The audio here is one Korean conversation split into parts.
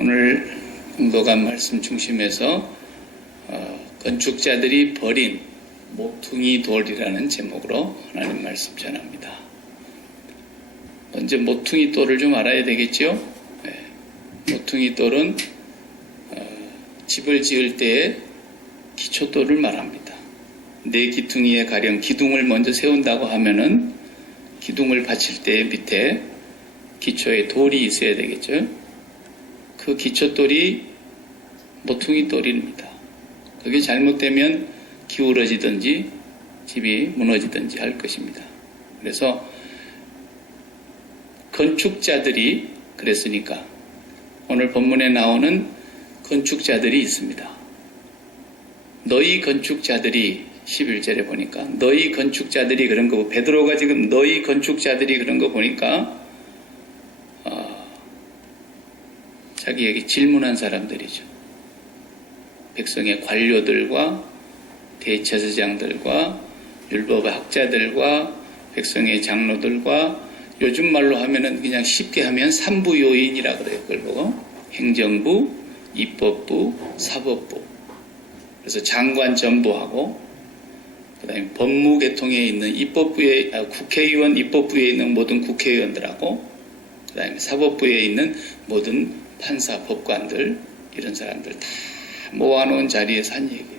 오늘 공독한 말씀 중심에서 건축자들이 버린 모퉁이 돌이라는 제목으로 하나님 말씀 전합니다. 먼저 모퉁이 돌을 좀 알아야 되겠죠? 모퉁이 돌은 집을 지을 때의 기초돌을 말합니다. 네 기퉁이에 가령 기둥을 먼저 세운다고 하면은 기둥을 받칠 때 밑에 기초에 돌이 있어야 되겠죠? 그 기초돌이 모퉁이 돌입니다. 그게 잘못되면 기울어지든지 집이 무너지든지 할 것입니다. 그래서 건축자들이 그랬으니까 오늘 본문에 나오는 건축자들이 있습니다. 너희 건축자들이 11절에 보니까 너희 건축자들이 그런 거, 베드로가 지금 너희 건축자들이 그런 거 보니까 자기에게 질문한 사람들이죠. 백성의 관료들과 대제사장들과 율법학자들과 백성의 장로들과 요즘 말로 하면은 그냥 쉽게 하면 삼부 요인이라 그래요. 그걸 보고 행정부, 입법부, 사법부. 그래서 장관 전부하고 그다음에 법무계통에 있는 입법부에 국회의원 입법부에 있는 모든 국회의원들하고 그다음에 사법부에 있는 모든 판사, 법관들 이런 사람들 다 모아놓은 자리에서 한 얘기예요.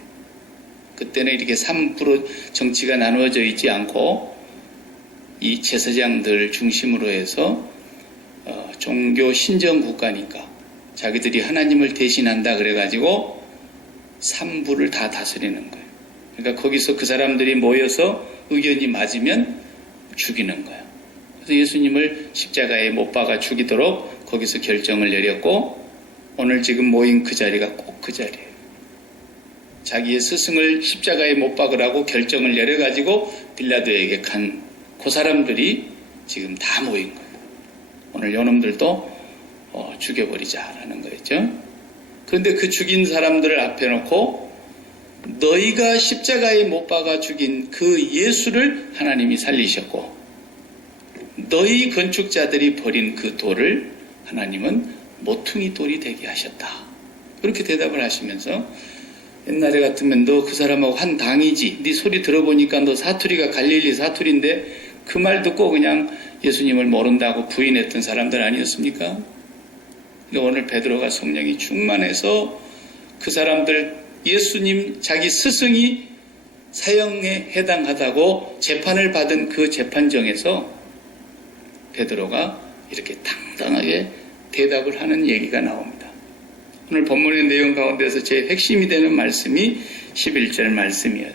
그때는 이렇게 3% 정치가 나누어져 있지 않고 이 제사장들 중심으로 해서 종교 신정 국가니까 자기들이 하나님을 대신한다 그래가지고 3부를 다 다스리는 거예요. 그러니까 거기서 그 사람들이 모여서 의견이 맞으면 죽이는 거예요. 그래서 예수님을 십자가에 못 박아 죽이도록 거기서 결정을 내렸고 오늘 지금 모인 그 자리가 꼭 그 자리예요. 자기의 스승을 십자가에 못 박으라고 결정을 내려가지고 빌라도에게 간 그 사람들이 지금 다 모인 거예요. 오늘 요놈들도 죽여버리자라는 거였죠. 그런데 그 죽인 사람들을 앞에 놓고 너희가 십자가에 못 박아 죽인 그 예수를 하나님이 살리셨고 너희 건축자들이 버린 그 돌을 하나님은 모퉁이 돌이 되게 하셨다. 그렇게 대답을 하시면서 옛날에 같으면 너 그 사람하고 한 당이지. 네 소리 들어보니까 너 사투리가 갈릴리 사투리인데 그 말 듣고 그냥 예수님을 모른다고 부인했던 사람들 아니었습니까? 오늘 베드로가 성령이 충만해서 그 사람들 예수님 자기 스승이 사형에 해당하다고 재판을 받은 그 재판정에서 베드로가 이렇게 당당하게 대답을 하는 얘기가 나옵니다. 오늘 본문의 내용 가운데서 제일 핵심이 되는 말씀이 11절 말씀이에요.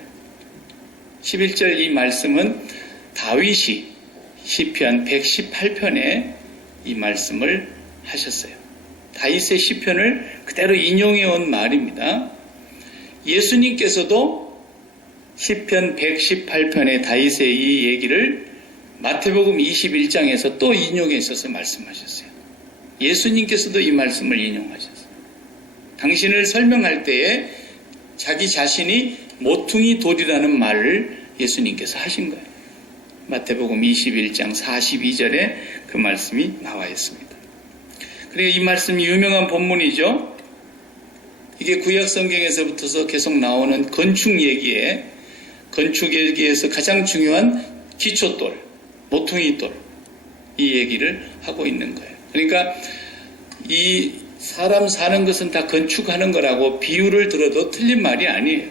11절 이 말씀은 다윗이 시편 118편에 이 말씀을 하셨어요. 다윗의 시편을 그대로 인용해 온 말입니다. 예수님께서도 시편 118편의 다윗의 이 얘기를 마태복음 21장에서 또 인용해 있어서 말씀하셨어요. 예수님께서도 이 말씀을 인용하셨어요. 당신을 설명할 때에 자기 자신이 모퉁이 돌이라는 말을 예수님께서 하신 거예요. 마태복음 21장 42절에 그 말씀이 나와 있습니다. 그러니까 이 말씀이 유명한 본문이죠. 이게 구약 성경에서부터서 계속 나오는 건축 얘기에 건축 얘기에서 가장 중요한 기초돌, 모퉁이 돌 이 얘기를 하고 있는 거예요. 그러니까 이 사람 사는 것은 다 건축하는 거라고 비유를 들어도 틀린 말이 아니에요.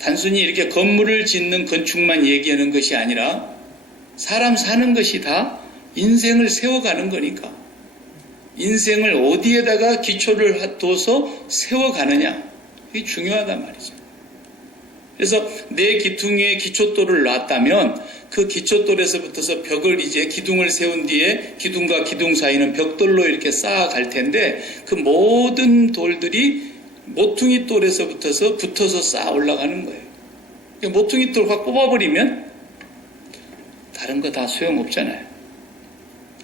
단순히 이렇게 건물을 짓는 건축만 얘기하는 것이 아니라 사람 사는 것이 다 인생을 세워가는 거니까 인생을 어디에다가 기초를 둬서 세워가느냐 이게 중요하단 말이죠. 그래서 내 기둥에 기초돌을 놨다면 그 기초돌에서부터서 벽을 이제 기둥을 세운 뒤에 기둥과 기둥 사이는 벽돌로 이렇게 쌓아갈 텐데 그 모든 돌들이 모퉁이 돌에서부터서 붙어서 쌓아 올라가는 거예요. 모퉁이 돌 확 뽑아버리면 다른 거 다 소용없잖아요.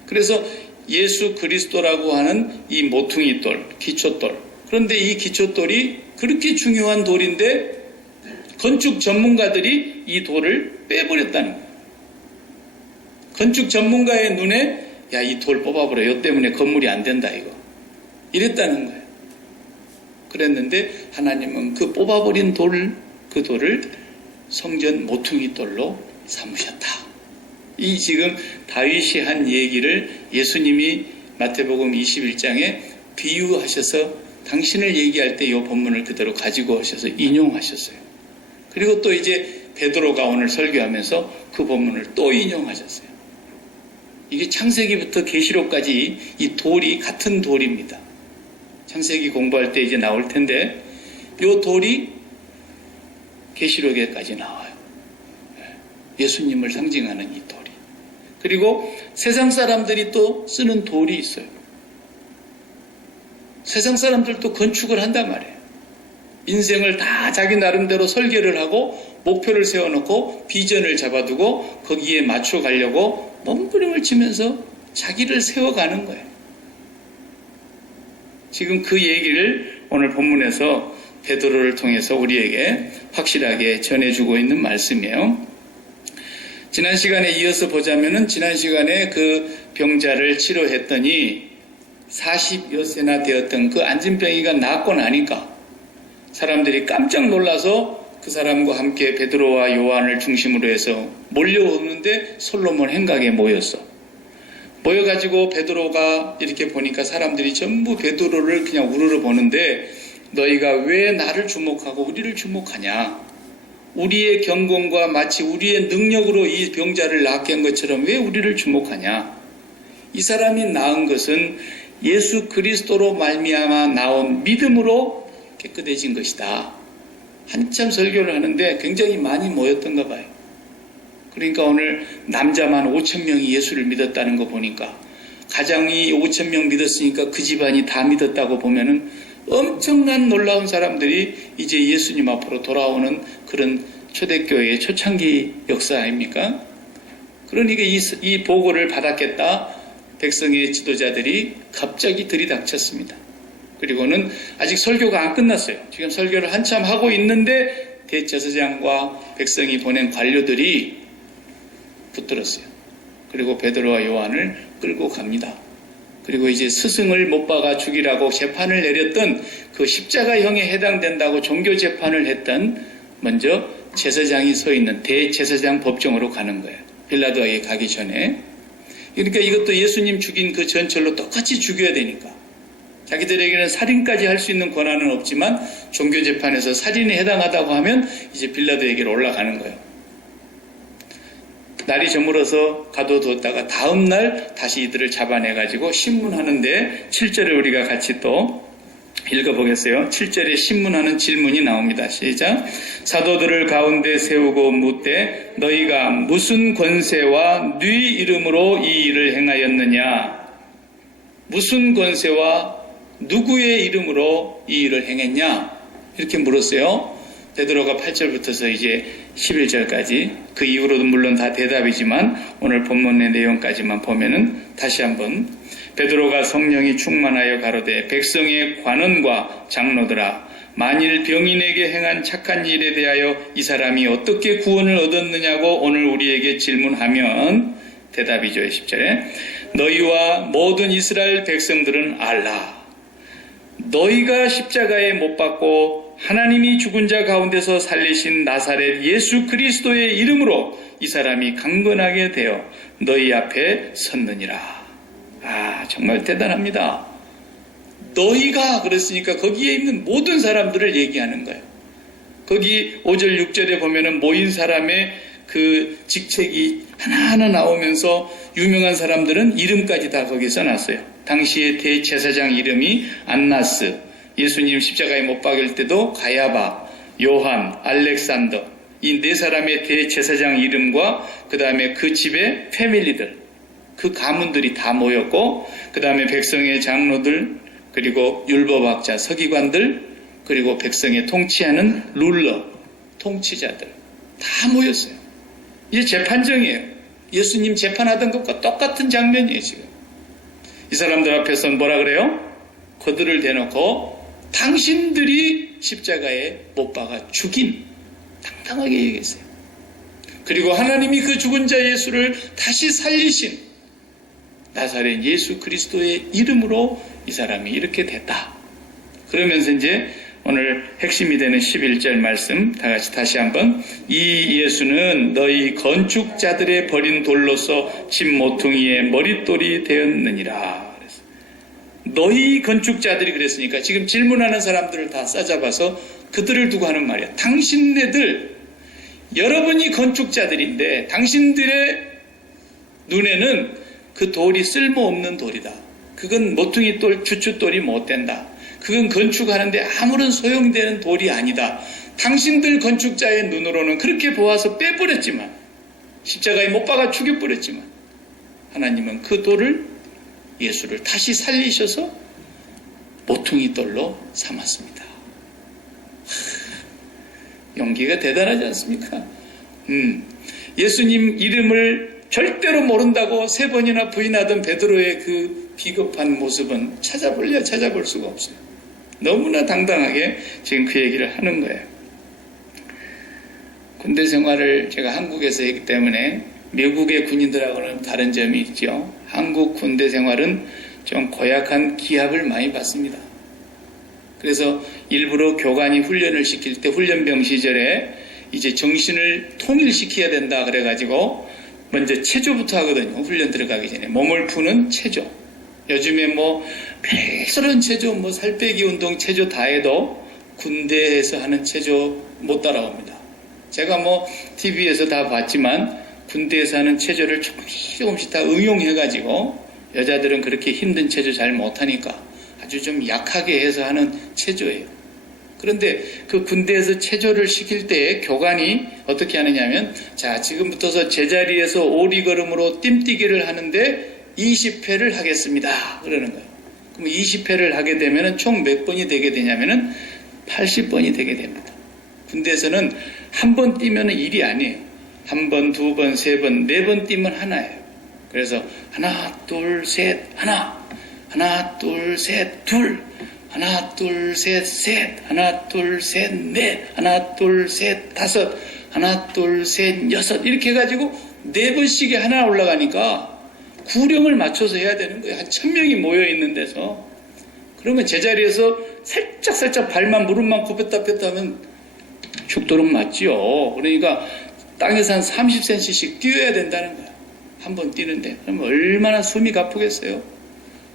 그래서 예수 그리스도라고 하는 이 모퉁이 돌, 기초돌. 그런데 이 기초돌이 그렇게 중요한 돌인데 건축 전문가들이 이 돌을 빼버렸다는 거예요. 건축 전문가의 눈에 야, 이 돌 뽑아버려. 이 때문에 건물이 안 된다 이거. 이랬다는 거예요. 그랬는데 하나님은 그 뽑아버린 그 돌을 성전 모퉁이 돌로 삼으셨다. 이 지금 다윗이 한 얘기를 예수님이 마태복음 21장에 비유하셔서 당신을 얘기할 때 이 본문을 그대로 가지고 오셔서 인용하셨어요. 그리고 또 이제 베드로가 오늘 설교하면서 그 본문을 또 인용하셨어요. 이게 창세기부터 계시록까지 이 돌이 같은 돌입니다. 창세기 공부할 때 이제 나올 텐데 이 돌이 계시록에까지 나와요. 예수님을 상징하는 이 돌이. 그리고 세상 사람들이 또 쓰는 돌이 있어요. 세상 사람들도 건축을 한단 말이에요. 인생을 다 자기 나름대로 설계를 하고 목표를 세워놓고 비전을 잡아두고 거기에 맞춰 가려고 몸부림을 치면서 자기를 세워가는 거예요. 지금 그 얘기를 오늘 본문에서 베드로를 통해서 우리에게 확실하게 전해주고 있는 말씀이에요. 지난 시간에 이어서 보자면은 지난 시간에 그 병자를 치료했더니 40여 세나 되었던 그 안진병이가 낫고 나니까 사람들이 깜짝 놀라서 그 사람과 함께 베드로와 요한을 중심으로 해서 몰려오는데 솔로몬 행각에 모였어. 모여가지고 베드로가 이렇게 보니까 사람들이 전부 베드로를 그냥 우르르 보는데 너희가 왜 나를 주목하고 우리를 주목하냐? 우리의 경공과 마치 우리의 능력으로 이 병자를 낫게 한 것처럼 왜 우리를 주목하냐? 이 사람이 나은 것은 예수 그리스도로 말미암아 나온 믿음으로 깨끗해진 것이다. 한참 설교를 하는데 굉장히 많이 모였던가 봐요. 그러니까 오늘 남자만 5,000명이 예수를 믿었다는 거 보니까 가장이 5,000명 믿었으니까 그 집안이 다 믿었다고 보면은 엄청난 놀라운 사람들이 이제 예수님 앞으로 돌아오는 그런 초대교회의 초창기 역사 아닙니까? 그러니까 이 보고를 받았겠다 백성의 지도자들이 갑자기 들이닥쳤습니다. 그리고는 아직 설교가 안 끝났어요. 지금 설교를 한참 하고 있는데 대제사장과 백성이 보낸 관료들이 붙들었어요. 그리고 베드로와 요한을 끌고 갑니다. 그리고 이제 스승을 못 박아 죽이라고 재판을 내렸던 그 십자가형에 해당된다고 종교 재판을 했던 먼저 제사장이 서 있는 대제사장 법정으로 가는 거예요. 빌라도에게 가기 전에. 그러니까 이것도 예수님 죽인 그 전철로 똑같이 죽여야 되니까. 자기들에게는 살인까지 할 수 있는 권한은 없지만 종교 재판에서 살인에 해당하다고 하면 이제 빌라도에게로 올라가는 거예요. 날이 저물어서 가둬두었다가 다음 날 다시 이들을 잡아내가지고 신문하는데 7절을 우리가 같이 또 읽어보겠어요. 7절에 신문하는 질문이 나옵니다. 시작. 사도들을 가운데 세우고 묻되 너희가 무슨 권세와 네 이름으로 이 일을 행하였느냐? 무슨 권세와 누구의 이름으로 이 일을 행했냐? 이렇게 물었어요. 베드로가 8절부터서 이제 11절까지 그 이후로도 물론 다 대답이지만 오늘 본문의 내용까지만 보면은 다시 한번 베드로가 성령이 충만하여 가로되 백성의 관원과 장로들아 만일 병인에게 행한 착한 일에 대하여 이 사람이 어떻게 구원을 얻었느냐고 오늘 우리에게 질문하면 대답이죠. 10절에 너희와 모든 이스라엘 백성들은 알라. 너희가 십자가에 못 박고 하나님이 죽은 자 가운데서 살리신 나사렛 예수 그리스도의 이름으로 이 사람이 강건하게 되어 너희 앞에 섰느니라. 정말 대단합니다. 너희가 그랬으니까 거기에 있는 모든 사람들을 얘기하는 거예요. 거기 5절 6절에 보면은 모인 사람의 그 직책이 하나하나 나오면서 유명한 사람들은 이름까지 다 거기에 써놨어요. 당시의 대제사장 이름이 안나스, 예수님 십자가에 못 박일 때도 가야바, 요한, 알렉산더 이 네 사람의 대제사장 이름과 그 다음에 그 집의 패밀리들, 그 가문들이 다 모였고 그 다음에 백성의 장로들, 그리고 율법학자, 서기관들, 그리고 백성의 통치하는 룰러, 통치자들 다 모였어요. 이게 재판정이에요. 예수님 재판하던 것과 똑같은 장면이에요. 지금 이 사람들 앞에서 뭐라 그래요? 거들을 대놓고 당신들이 십자가에 못 박아 죽인, 당당하게 얘기했어요. 그리고 하나님이 그 죽은 자 예수를 다시 살리신 나사렛 예수 그리스도의 이름으로 이 사람이 이렇게 됐다. 그러면서 이제 오늘 핵심이 되는 11절 말씀 다 같이 다시 한번 이 예수는 너희 건축자들의 버린 돌로서 집 모퉁이의 머릿돌이 되었느니라. 그래서 너희 건축자들이 그랬으니까 지금 질문하는 사람들을 다 싸잡아서 그들을 두고 하는 말이야. 당신네들 여러분이 건축자들인데 당신들의 눈에는 그 돌이 쓸모없는 돌이다. 그건 모퉁이 돌, 주춧돌이 못 된다. 그건 건축하는데 아무런 소용되는 돌이 아니다. 당신들 건축자의 눈으로는 그렇게 보아서 빼버렸지만 십자가에 못 박아 죽여버렸지만 하나님은 그 돌을 예수를 다시 살리셔서 모퉁이 돌로 삼았습니다. 용기가 대단하지 않습니까? 예수님 이름을 절대로 모른다고 3번이나 부인하던 베드로의 그 비겁한 모습은 찾아볼 수가 없어요. 너무나 당당하게 지금 그 얘기를 하는 거예요. 군대 생활을 제가 한국에서 했기 때문에 미국의 군인들하고는 다른 점이 있죠. 한국 군대 생활은 좀 고약한 기합을 많이 받습니다. 그래서 일부러 교관이 훈련을 시킬 때 훈련병 시절에 이제 정신을 통일시켜야 된다 그래가지고 먼저 체조부터 하거든요. 훈련 들어가기 전에 몸을 푸는 체조. 요즘에 뭐 별스러운 체조, 뭐 살빼기 운동 체조 다 해도 군대에서 하는 체조 못 따라옵니다. 제가 뭐 TV에서 다 봤지만 군대에서 하는 체조를 조금씩 다 응용해가지고 여자들은 그렇게 힘든 체조 잘 못하니까 아주 좀 약하게 해서 하는 체조예요. 그런데 그 군대에서 체조를 시킬 때 교관이 어떻게 하느냐면 자 지금부터서 제자리에서 오리걸음으로 뜀뛰기를 하는데 20회를 하겠습니다. 그러는 거예요. 그럼 20회를 하게 되면 총 몇 번이 되게 되냐면은 80번이 되게 됩니다. 군대에서는 한 번 뛰면 일이 아니에요. 한 번, 두 번, 세 번, 네 번 뛰면 하나예요. 그래서 하나, 둘, 셋, 하나, 하나, 둘, 셋, 둘, 하나, 둘, 셋, 셋, 하나, 둘, 셋, 넷, 하나, 둘, 셋, 다섯, 하나, 둘, 셋, 여섯 이렇게 해가지고 4번씩이 하나 올라가니까 구령을 맞춰서 해야 되는 거예요. 한 1000명이 모여있는 데서. 그러면 제자리에서 살짝 발만 무릎만 굽혔다 폈다 하면 죽도록 맞죠. 그러니까 땅에서 한 30cm씩 뛰어야 된다는 거야. 한 번 뛰는데. 그러면 얼마나 숨이 가쁘겠어요.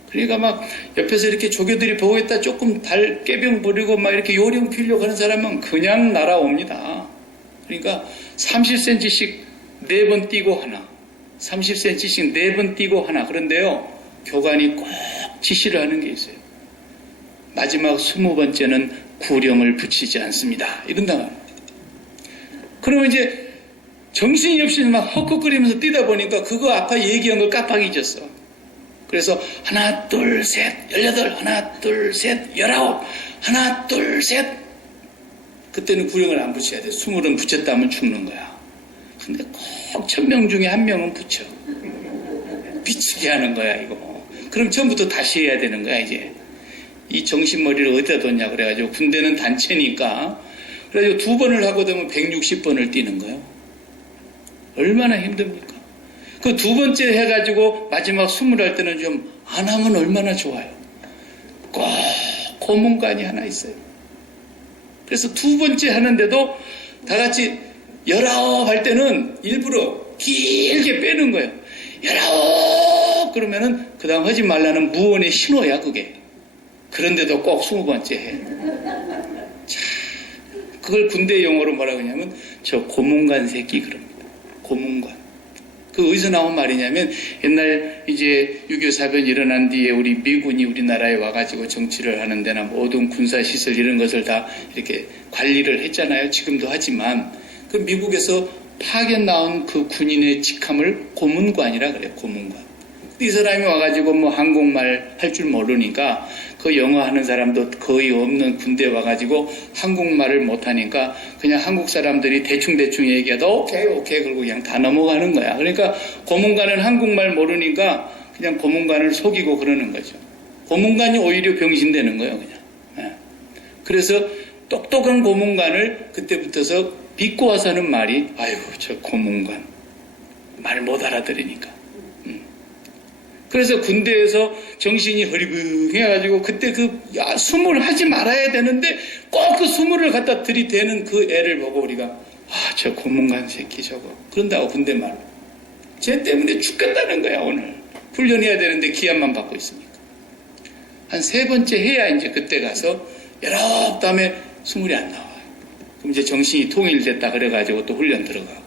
그러니까 막 옆에서 이렇게 조교들이 보고 있다 조금 깨병 부리고 막 이렇게 요령 피우려고 하는 사람은 그냥 날아옵니다. 그러니까 30cm씩 4번 뛰고 하나. 30cm씩 4번 뛰고 하나. 그런데요, 교관이 꼭 지시를 하는 게 있어요. 마지막 20번째는 구령을 붙이지 않습니다. 이런다 말이에요. 그러면 이제 정신이 없이 막 헉헉거리면서 뛰다 보니까 그거 아까 얘기한 걸 깜빡 잊었어. 그래서 하나, 둘, 셋, 18, 하나, 둘, 셋, 19, 하나, 둘, 셋. 그때는 구령을 안 붙여야 돼. 20은 붙였다 하면 죽는 거야. 근데 꼭 1000명 중에 1명은 붙여. 미치게 하는 거야, 이거. 그럼 처음부터 다시 해야 되는 거야, 이제. 이 정신머리를 어디다 뒀냐, 그래가지고. 군대는 단체니까. 그래가지고 2번을 하고 되면 160번을 뛰는 거예요. 얼마나 힘듭니까? 그 2번째 해가지고 마지막 20 할 때는 좀 안 하면 얼마나 좋아요. 꼭 고문관이 하나 있어요. 그래서 2번째 하는데도 다 같이 19 할 때는 일부러 길게 빼는 거예요. 19 그러면은 그 다음 하지 말라는 무언의 신호야 그게. 그런데도 꼭 20번째 해. 자, 그걸 군대 용어로 뭐라고 하냐면 저 고문관 새끼 그럽니다. 고문관. 그 어디서 나온 말이냐면 옛날 이제 6.25 사변 일어난 뒤에 우리 미군이 우리나라에 와가지고 정치를 하는 데나 모든 군사시설 이런 것을 다 이렇게 관리를 했잖아요. 지금도 하지만 그 미국에서 파견 나온 그 군인의 직함을 고문관이라 그래요. 고문관. 이 사람이 와가지고 뭐 한국말 할 줄 모르니까 그 영어 하는 사람도 거의 없는 군대 와가지고 한국말을 못하니까 그냥 한국 사람들이 대충 얘기해도 오케이 그러고 그냥 다 넘어가는 거야. 그러니까 고문관은 한국말 모르니까 그냥 고문관을 속이고 그러는 거죠. 고문관이 오히려 병신되는 거예요. 그냥. 그래서 똑똑한 고문관을 그때부터서 믿고 와서 하는 말이 아유 저 고문관 말 못 알아들으니까. 그래서 군대에서 정신이 흐리부해가지고 그때 숨을 하지 말아야 되는데 꼭 그 숨을 갖다 들이대는 그 애를 보고 우리가 저 고문관 새끼 저거 그런다고 군대 말로 쟤 때문에 죽겠다는 거야. 오늘 훈련해야 되는데 기한만 받고 있으니까 한 3번째 해야 이제 그때 가서 여러 다음에 숨이 안 나와요. 그럼 이제 정신이 통일됐다 그래가지고 또 훈련 들어가고.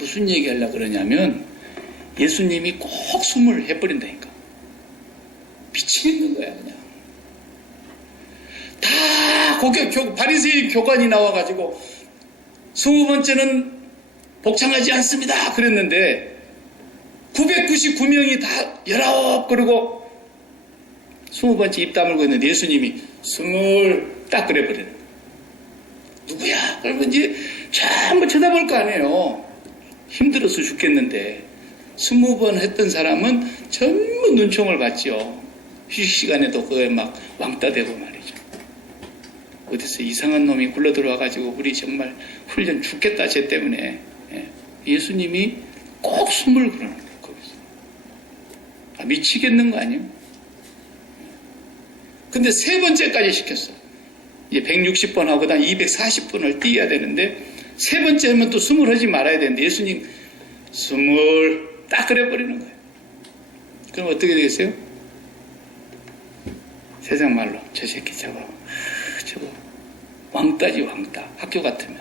무슨 얘기 하려고 그러냐면 예수님이 꼭 숨을 해버린다니까. 미치겠는 거야 그냥. 다 바리새인 교관이 나와가지고 20번째는 복창하지 않습니다 그랬는데 999명이 다 19 그러고 20번째 입 다물고 있는데 예수님이 20 딱 그래버리는 거야. 누구야? 그러면 이제 전부 쳐다볼 거 아니에요. 힘들어서 죽겠는데 20번 했던 사람은 전부 눈총을 받죠. 휴식 시간에도 그거에 막 왕따되고 말이죠. 어디서 이상한 놈이 굴러 들어와가지고 우리 정말 훈련 죽겠다 쟤 때문에. 예수님이 꼭 숨을 그러는 거예요. 거기서. 미치겠는 거 아니에요? 근데 3번째까지 시켰어. 이제 160번 하고 다 240번을 뛰어야 되는데 3번째 하면 또 숨을 하지 말아야 되는데 예수님 숨을 딱 그래버리는 거예요. 그럼 어떻게 되겠어요? 세상 말로 저 새끼 저거 왕따지 왕따. 학교 같으면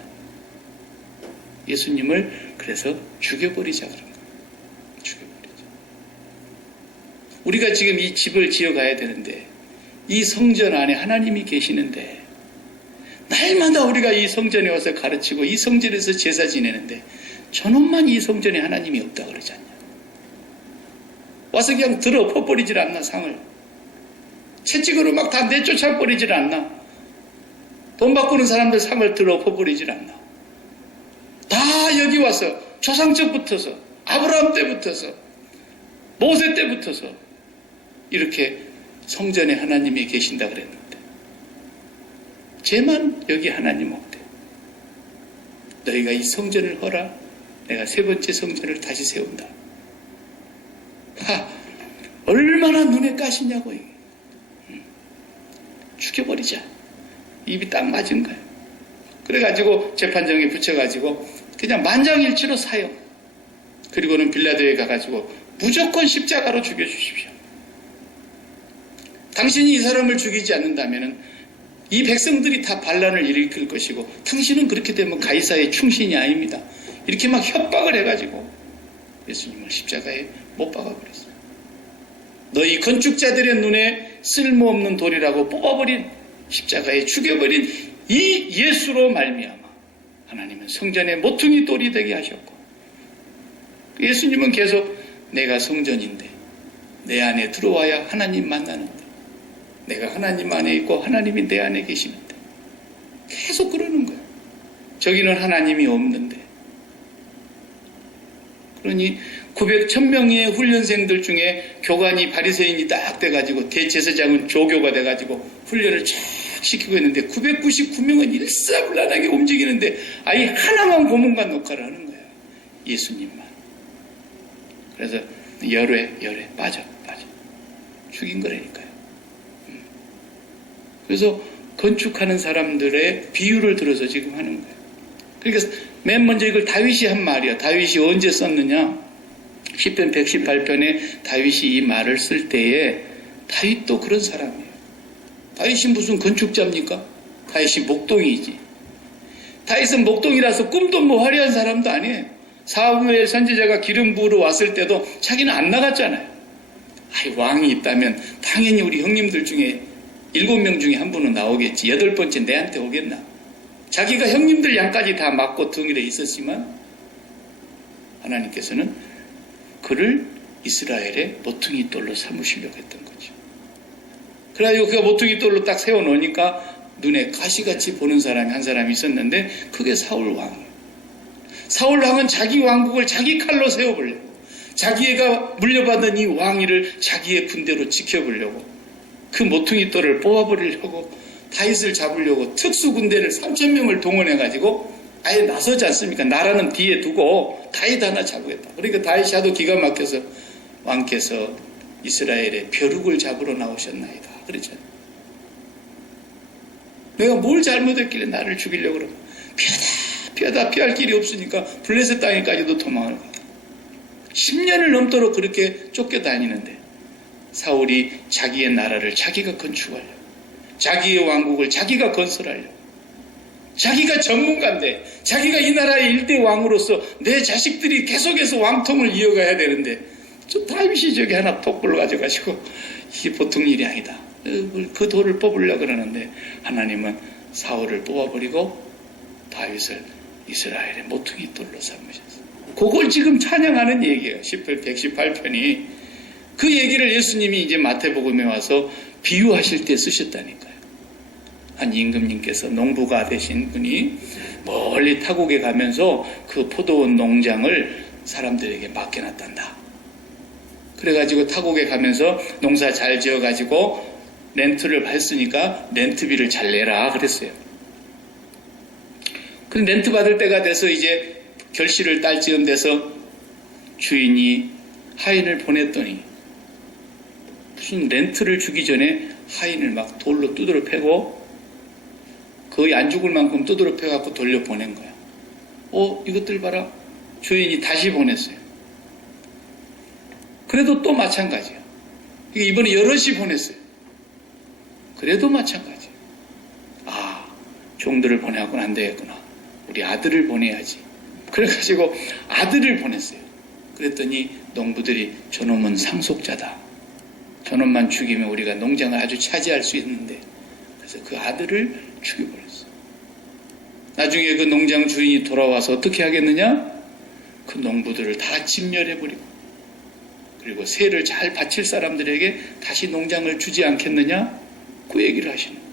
예수님을 그래서 죽여버리자 그런 거예요. 죽여버리자. 우리가 지금 이 집을 지어가야 되는데 이 성전 안에 하나님이 계시는데 날마다 우리가 이 성전에 와서 가르치고 이 성전에서 제사 지내는데 저놈만 이 성전에 하나님이 없다 그러지 않냐. 와서 그냥 들어 엎어버리질 않나 상을. 채찍으로 막 다 내쫓아버리질 않나. 돈 바꾸는 사람들 상을 들어 엎어버리질 않나. 다 여기 와서 조상 때부터서 아브라함 때부터서 모세 때부터서 이렇게 성전에 하나님이 계신다 그랬는데 쟤만 여기 하나님 없대. 너희가 이 성전을 허라. 내가 3번째 성전을 다시 세운다. 얼마나 눈에 까시냐고. 죽여버리자. 입이 딱 맞은 거예요. 그래가지고 재판정에 붙여가지고 그냥 만장일치로 사형. 그리고는 빌라도에 가가지고 무조건 십자가로 죽여주십시오. 당신이 이 사람을 죽이지 않는다면 이 백성들이 다 반란을 일으킬 것이고 당신은 그렇게 되면 가이사의 충신이 아닙니다. 이렇게 막 협박을 해가지고 예수님을 십자가에 못 박아버렸어요. 너희 건축자들의 눈에 쓸모없는 돌이라고 뽑아버린 십자가에 죽여버린 이 예수로 말미암아 하나님은 성전의 모퉁이 돌이 되게 하셨고 예수님은 계속 내가 성전인데 내 안에 들어와야 하나님 만나는데 내가 하나님 안에 있고 하나님이 내 안에 계시는데 계속 그러는 거예요. 저기는 하나님이 없는데. 그러니 1000명의 훈련생들 중에 교관이 바리새인이 딱 돼가지고 대제사장은 조교가 돼가지고 훈련을 쫙 시키고 있는데 999명은 일사불란하게 움직이는데 아예 하나만 고문관 녹화를 하는 거예요. 예수님만. 그래서 열외 빠져 죽인 거라니까요. 그래서 건축하는 사람들의 비유를 들어서 지금 하는 거예요. 그러니까 맨 먼저 이걸 다윗이 한 말이야. 다윗이 언제 썼느냐? 시편 118편에 다윗이 이 말을 쓸 때에 다윗도 그런 사람이에요. 다윗이 무슨 건축자입니까? 다윗이 목동이지. 다윗은 목동이라서 꿈도 뭐 화려한 사람도 아니에요. 사무엘 선지자가 기름 부으러 왔을 때도 자기는 안 나갔잖아요. 왕이 있다면 당연히 우리 형님들 중에 7명 중에 한 분은 나오겠지. 8번째 내한테 오겠나. 자기가 형님들 양까지 다 맞고 등일에 있었지만 하나님께서는 그를 이스라엘의 모퉁이 돌로 삼으시려고 했던 거죠. 그래가지고 그가 모퉁이 돌로 딱 세워놓으니까 눈에 가시같이 보는 사람이 한 사람이 있었는데 그게 사울 왕이에요. 사울 왕은 자기 왕국을 자기 칼로 세워보려고 자기가 물려받은 이 왕위를 자기의 군대로 지켜보려고 그 모퉁이 돌을 뽑아버리려고 다윗을 잡으려고 특수군대를 3000명을 동원해가지고 아예 나서지 않습니까? 나라는 뒤에 두고 다윗 하나 잡으겠다. 그러니까 다윗이 하도 기가 막혀서 왕께서 이스라엘의 벼룩을 잡으러 나오셨나이다. 그러잖아요. 내가 뭘 잘못했길래 나를 죽이려고 그러면 피하다 피할 길이 없으니까 블레셋 땅에까지도 도망을 가. 10년을 넘도록 그렇게 쫓겨다니는데 사울이 자기의 나라를 자기가 건축하려고, 자기의 왕국을 자기가 건설하려고, 자기가 전문가인데 자기가 이 나라의 일대 왕으로서 내 자식들이 계속해서 왕통을 이어가야 되는데 저 다윗이 저기 하나 톡불 가져가지고 이게 보통 일이 아니다. 그 돌을 뽑으려고 그러는데 하나님은 사울을 뽑아버리고 다윗을 이스라엘의 모퉁이 돌로 삼으셨어요. 그걸 지금 찬양하는 얘기예요. 118편이. 그 얘기를 예수님이 이제 마태복음에 와서 비유하실 때 쓰셨다니까요. 한 임금님께서 농부가 되신 분이 멀리 타국에 가면서 그 포도원 농장을 사람들에게 맡겨놨단다. 그래가지고 타국에 가면서 농사 잘 지어가지고 렌트를 받았으니까 렌트비를 잘 내라 그랬어요. 근데 렌트 받을 때가 돼서 이제 결실을 딸 즈음 돼서 주인이 하인을 보냈더니 무슨 렌트를 주기 전에 하인을 막 돌로 두드려 패고 거의 안 죽을 만큼 두드려 패갖고 돌려보낸 거야. 이것들 봐라. 주인이 다시 보냈어요. 그래도 또 마찬가지야. 이번에 여럿이 보냈어요. 그래도 마찬가지야. 종들을 보내갖고는 안 되겠구나. 우리 아들을 보내야지. 그래가지고 아들을 보냈어요. 그랬더니 농부들이 저놈은 상속자다. 저놈만 죽이면 우리가 농장을 아주 차지할 수 있는데, 그래서 그 아들을 죽여버렸어요. 나중에 그 농장 주인이 돌아와서 어떻게 하겠느냐? 그 농부들을 다 진멸해버리고, 그리고 세를 잘 바칠 사람들에게 다시 농장을 주지 않겠느냐? 그 얘기를 하시는 거예요.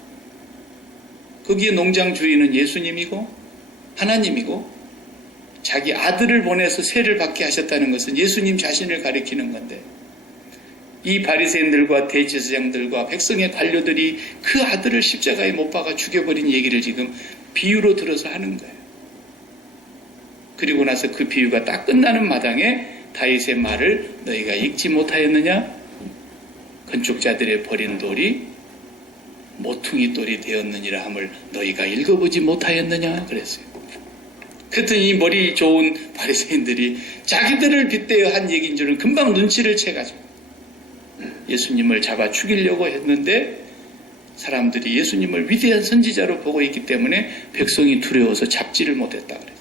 거기에 농장 주인은 예수님이고 하나님이고, 자기 아들을 보내서 세를 받게 하셨다는 것은 예수님 자신을 가리키는 건데, 이 바리새인들과 대제사장들과 백성의 관료들이 그 아들을 십자가에 못 박아 죽여버린 얘기를 지금 비유로 들어서 하는 거예요. 그리고 나서 그 비유가 딱 끝나는 마당에 다윗의 말을 너희가 읽지 못하였느냐? 건축자들의 버린 돌이 모퉁이 돌이 되었느니라 함을 너희가 읽어보지 못하였느냐? 그랬어요. 그랬더니 이 머리 좋은 바리새인들이 자기들을 빗대어 한 얘기인 줄은 금방 눈치를 채가지고 예수님을 잡아 죽이려고 했는데, 사람들이 예수님을 위대한 선지자로 보고 있기 때문에 백성이 두려워서 잡지를 못했다 그랬어요.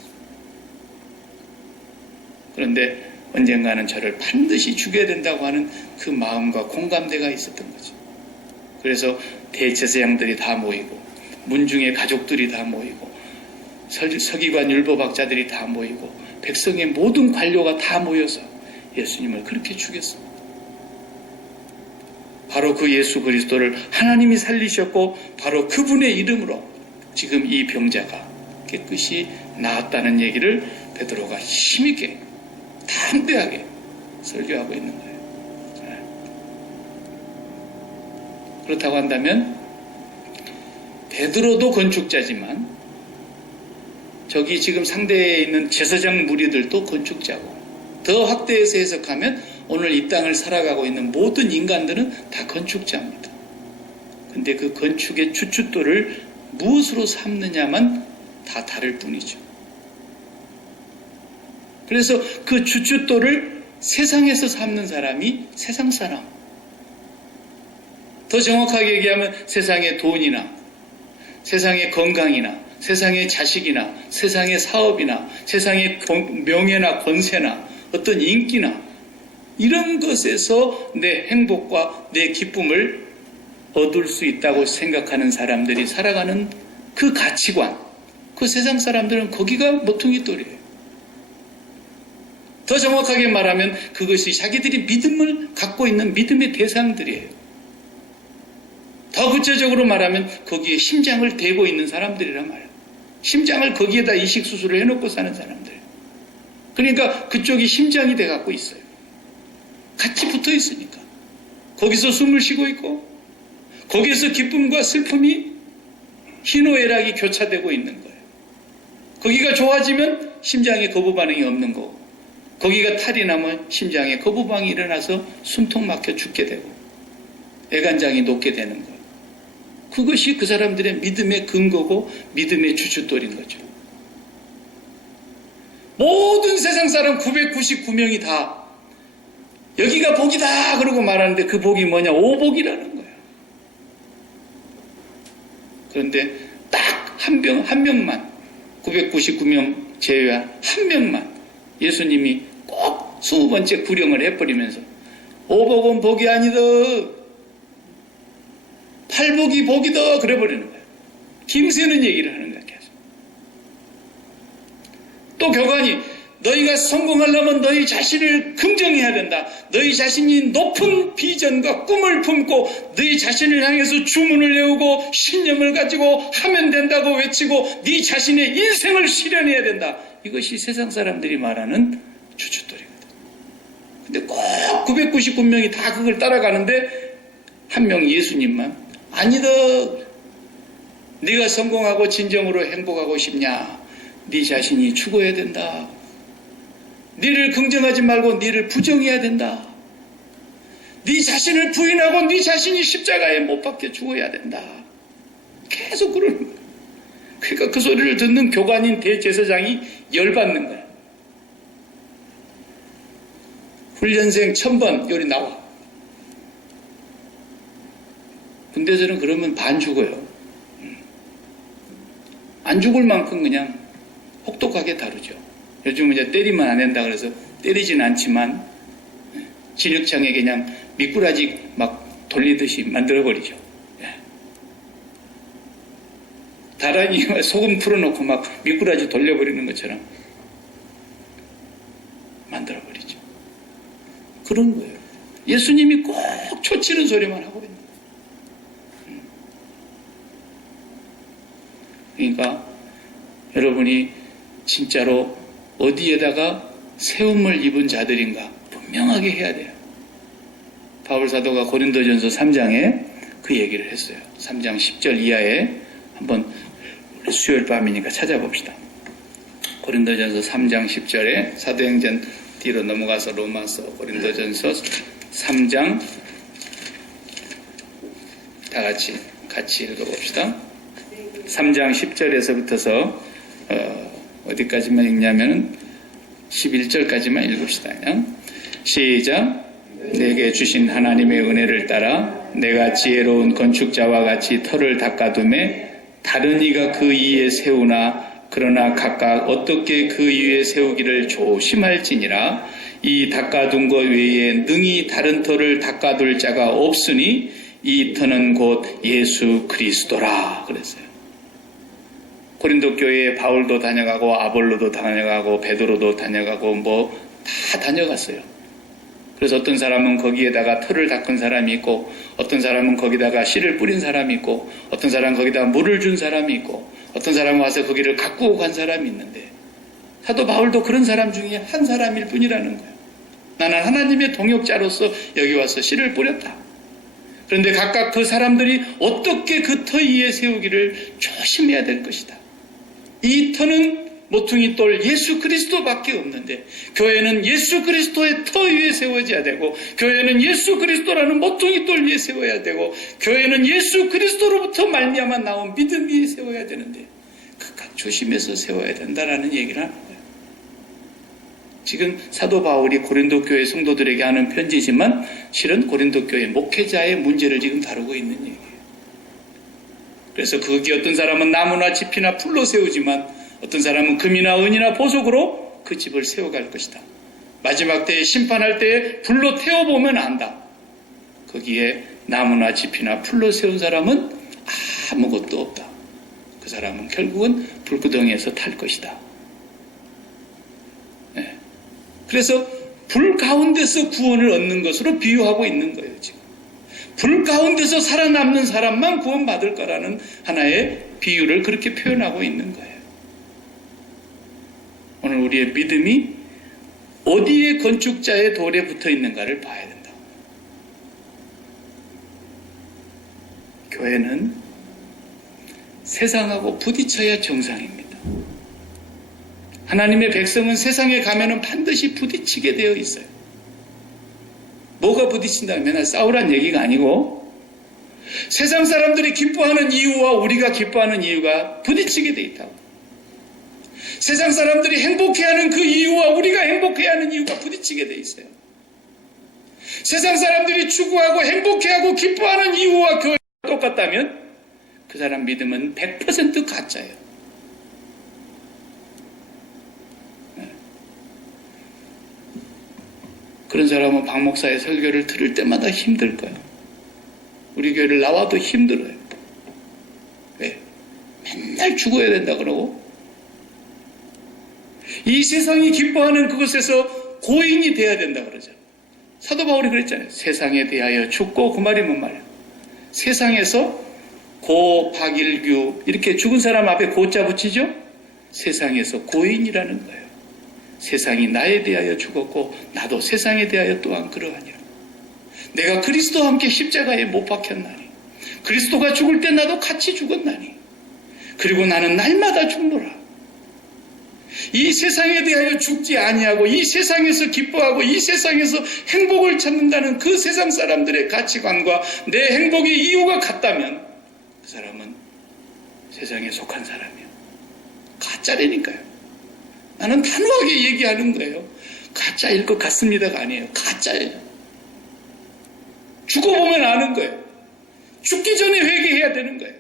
그런데 언젠가는 저를 반드시 죽여야 된다고 하는 그 마음과 공감대가 있었던 거죠. 그래서 대제사장들이 다 모이고, 문중의 가족들이 다 모이고, 서기관 율법학자들이 다 모이고, 백성의 모든 관료가 다 모여서 예수님을 그렇게 죽였습니다. 바로 그 예수 그리스도를 하나님이 살리셨고, 바로 그분의 이름으로 지금 이 병자가 깨끗이 나았다는 얘기를 베드로가 힘있게 담대하게 설교하고 있는 거예요. 그렇다고 한다면 베드로도 건축자지만 저기 지금 상대에 있는 제사장 무리들도 건축자고, 더 확대해서 해석하면 오늘 이 땅을 살아가고 있는 모든 인간들은 다 건축자입니다. 근데 그 건축의 주춧돌을 무엇으로 삼느냐만 다 다를 뿐이죠. 그래서 그 주춧돌을 세상에서 삼는 사람이 세상 사람. 더 정확하게 얘기하면 세상의 돈이나 세상의 건강이나 세상의 자식이나 세상의 사업이나 세상의 명예나 권세나 어떤 인기나 이런 것에서 내 행복과 내 기쁨을 얻을 수 있다고 생각하는 사람들이 살아가는 그 가치관, 그 세상 사람들은 거기가 모퉁이돌이에요. 더 정확하게 말하면 그것이 자기들이 믿음을 갖고 있는 믿음의 대상들이에요. 더 구체적으로 말하면 거기에 심장을 대고 있는 사람들이란 말이에요. 심장을 거기에다 이식수술을 해놓고 사는 사람들. 그러니까 그쪽이 심장이 돼갖고 있어요. 같이 붙어 있으니까. 거기서 숨을 쉬고 있고, 거기에서 기쁨과 슬픔이 희노애락이 교차되고 있는 거예요. 거기가 좋아지면 심장에 거부 반응이 없는 거고, 거기가 탈이 나면 심장에 거부방이 일어나서 숨통 막혀 죽게 되고 애간장이 녹게 되는 것. 그것이 그 사람들의 믿음의 근거고 믿음의 주춧돌인 거죠. 모든 세상 사람 999명이 다 여기가 복이다 그러고 말하는데 그 복이 뭐냐? 오복이라는 거예요. 그런데 딱 한 명만 999명 제외한 한 명만 예수님이 꼭 20번째 구령을 해버리면서 오복은 복이 아니다. 팔복이 복이다 그래버리는 거예요. 김새는 얘기를 하는 거예요. 계속. 또 교관이 너희가 성공하려면 너희 자신을 긍정해야 된다. 너희 자신이 높은 비전과 꿈을 품고 너희 자신을 향해서 주문을 외우고 신념을 가지고 하면 된다고 외치고 네 자신의 인생을 실현해야 된다. 이것이 세상 사람들이 말하는 주춧돌이거든. 근데 꼭 999명이 다 그걸 따라가는데 한 명 예수님만 아니다. 네가 성공하고 진정으로 행복하고 싶냐? 네 자신이 죽어야 된다. 네를 긍정하지 말고 네를 부정해야 된다. 네 자신을 부인하고 네 자신이 십자가에 못 박혀 죽어야 된다. 계속 그러는 거야. 그러니까 그 소리를 듣는 교관인 대제사장이 열받는 거야. 훈련생 1000번 여기 나와. 군대에서는 그러면 반 죽어요. 안 죽을 만큼 그냥 혹독하게 다루죠. 요즘은 이제 때리면 안 된다 그래서 때리진 않지만 진흙창에 그냥 미꾸라지 막 돌리듯이 만들어버리죠. 다란이 소금 풀어놓고 막 미꾸라지 돌려버리는 것처럼 만들어버리죠. 그런 거예요. 예수님이 꼭 초치는 소리만 하고 있는 거예요. 그러니까 여러분이 진짜로 어디에다가 세움을 입은 자들인가 분명하게 해야 돼요. 바울 사도가 고린도전서 3장에 그 얘기를 했어요. 3장 10절 이하에 한번 수요일 밤이니까 찾아봅시다. 고린도전서 3장 10절에 사도행전 뒤로 넘어가서 로마서 고린도전서 3장 다 같이 읽어봅시다. 3장 10절에서부터서 어디까지만 읽냐면 11절까지만 읽읍시다. 시작. 내게 주신 하나님의 은혜를 따라 내가 지혜로운 건축자와 같이 터를 닦아둠에 다른 이가 그 위에 세우나 그러나 각각 어떻게 그 위에 세우기를 조심할지니라. 이 닦아둔 것 외에 능히 다른 터를 닦아둘 자가 없으니 이 터는 곧 예수 그리스도라 그랬어요. 고린도 교회에 바울도 다녀가고 아볼로도 다녀가고 베드로도 다녀가고 뭐 다 다녀갔어요. 그래서 어떤 사람은 거기에다가 터를 닦은 사람이 있고 어떤 사람은 거기다가 씨를 뿌린 사람이 있고 어떤 사람은 거기다가 물을 준 사람이 있고 어떤 사람은 와서 거기를 가꾸고 간 사람이 있는데 사도 바울도 그런 사람 중에 한 사람일 뿐이라는 거예요. 나는 하나님의 동역자로서 여기 와서 씨를 뿌렸다. 그런데 각각 그 사람들이 어떻게 그 터 위에 세우기를 조심해야 될 것이다. 이 터는 모퉁이 돌 예수 그리스도밖에 없는데 교회는 예수 그리스도의 터 위에 세워져야 되고 교회는 예수 그리스도라는 모퉁이 돌 위에 세워야 되고 교회는 예수 그리스도로부터 말미암아 나온 믿음 위에 세워야 되는데 각각 조심해서 세워야 된다라는 얘기를 하는 거예요. 지금 사도 바울이 고린도 교회 성도들에게 하는 편지지만 실은 고린도 교회 목회자의 문제를 지금 다루고 있는 얘기예요. 그래서 거기 어떤 사람은 나무나 짚이나 풀로 세우지만 어떤 사람은 금이나 은이나 보석으로 그 집을 세워갈 것이다. 마지막 때에 심판할 때에 불로 태워보면 안다. 거기에 나무나 짚이나 풀로 세운 사람은 아무것도 없다. 그 사람은 결국은 불구덩이에서 탈 것이다. 네. 그래서 불 가운데서 구원을 얻는 것으로 비유하고 있는 거예요. 지금 불 가운데서 살아남는 사람만 구원받을 거라는 하나의 비유를 그렇게 표현하고 있는 거예요. 오늘 우리의 믿음이 어디에 건축자의 돌에 붙어 있는가를 봐야 된다. 교회는 세상하고 부딪혀야 정상입니다. 하나님의 백성은 세상에 가면은 반드시 부딪히게 되어 있어요. 뭐가 부딪힌다면 맨날 싸우란 얘기가 아니고 세상 사람들이 기뻐하는 이유와 우리가 기뻐하는 이유가 부딪히게 되어 있다고. 세상 사람들이 행복해하는 그 이유와 우리가 행복해하는 이유가 부딪히게 되어 있어요. 세상 사람들이 추구하고 행복해하고 기뻐하는 이유와 교회가 똑같다면 그 사람 믿음은 100% 가짜예요. 그런 사람은 박 목사의 설교를 들을 때마다 힘들 거예요. 우리 교회를 나와도 힘들어요. 왜? 맨날 죽어야 된다 그러고 이 세상이 기뻐하는 그것에서 고인이 돼야 된다 그러죠. 사도 바울이 그랬잖아요. 세상에 대하여 죽고, 그 말이 뭔 말이에요? 세상에서 고, 박일규 이렇게 죽은 사람 앞에 고자 붙이죠? 세상에서 고인이라는 거예요. 세상이 나에 대하여 죽었고 나도 세상에 대하여 또한 그러하니라. 내가 그리스도와 함께 십자가에 못 박혔나니 그리스도가 죽을 때 나도 같이 죽었나니 그리고 나는 날마다 죽노라. 이 세상에 대하여 죽지 아니하고 이 세상에서 기뻐하고 이 세상에서 행복을 찾는다는 그 세상 사람들의 가치관과 내 행복의 이유가 같다면 그 사람은 세상에 속한 사람이에요. 가짜라니까요. 나는 단호하게 얘기하는 거예요. 가짜일 것 같습니다가 아니에요. 가짜예요. 죽어보면 아는 거예요. 죽기 전에 회개해야 되는 거예요.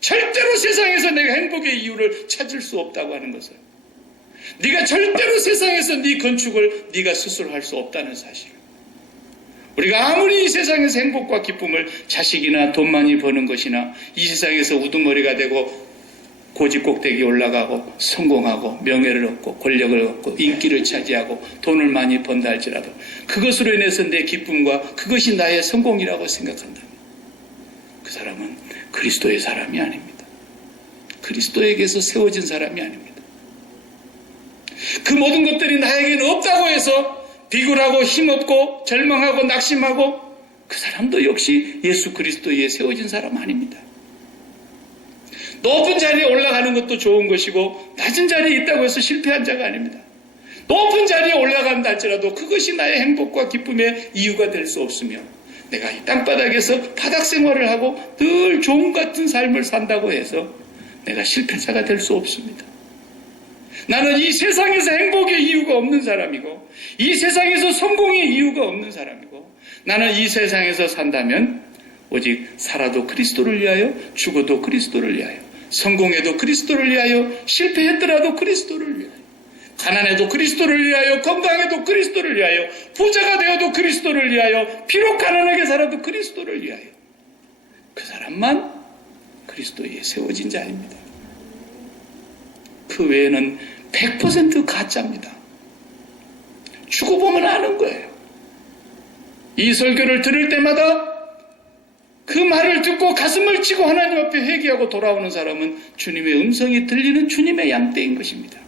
절대로 세상에서 내가 행복의 이유를 찾을 수 없다고 하는 것을. 네가 절대로 세상에서 네 건축을 네가 스스로 할 수 없다는 사실. 우리가 아무리 이 세상에서 행복과 기쁨을 자식이나 돈 많이 버는 것이나 이 세상에서 우두머리가 되고 고집 꼭대기에 올라가고 성공하고 명예를 얻고 권력을 얻고 인기를 차지하고 돈을 많이 번다 할지라도 그것으로 인해서 내 기쁨과 그것이 나의 성공이라고 생각한다면 그 사람은 그리스도의 사람이 아닙니다. 그리스도에게서 세워진 사람이 아닙니다. 그 모든 것들이 나에게는 없다고 해서 비굴하고 힘없고 절망하고 낙심하고 그 사람도 역시 예수 그리스도에 세워진 사람 아닙니다. 높은 자리에 올라가는 것도 좋은 것이고 낮은 자리에 있다고 해서 실패한 자가 아닙니다. 높은 자리에 올라간다 할지라도 그것이 나의 행복과 기쁨의 이유가 될 수 없으며 내가 이 땅바닥에서 바닥 생활을 하고 늘 종 같은 삶을 산다고 해서 내가 실패자가 될 수 없습니다. 나는 이 세상에서 행복의 이유가 없는 사람이고 이 세상에서 성공의 이유가 없는 사람이고 나는 이 세상에서 산다면 오직 살아도 그리스도를 위하여 죽어도 그리스도를 위하여 성공해도 그리스도를 위하여 실패했더라도 그리스도를 위하여 가난해도 그리스도를 위하여 건강해도 그리스도를 위하여 부자가 되어도 그리스도를 위하여 비록 가난하게 살아도 그리스도를 위하여 그 사람만 그리스도에 세워진 자입니다. 그 외에는 100% 가짜입니다. 죽어보면 아는 거예요. 이 설교를 들을 때마다 그 말을 듣고 가슴을 치고 하나님 앞에 회개하고 돌아오는 사람은 주님의 음성이 들리는 주님의 양떼인 것입니다.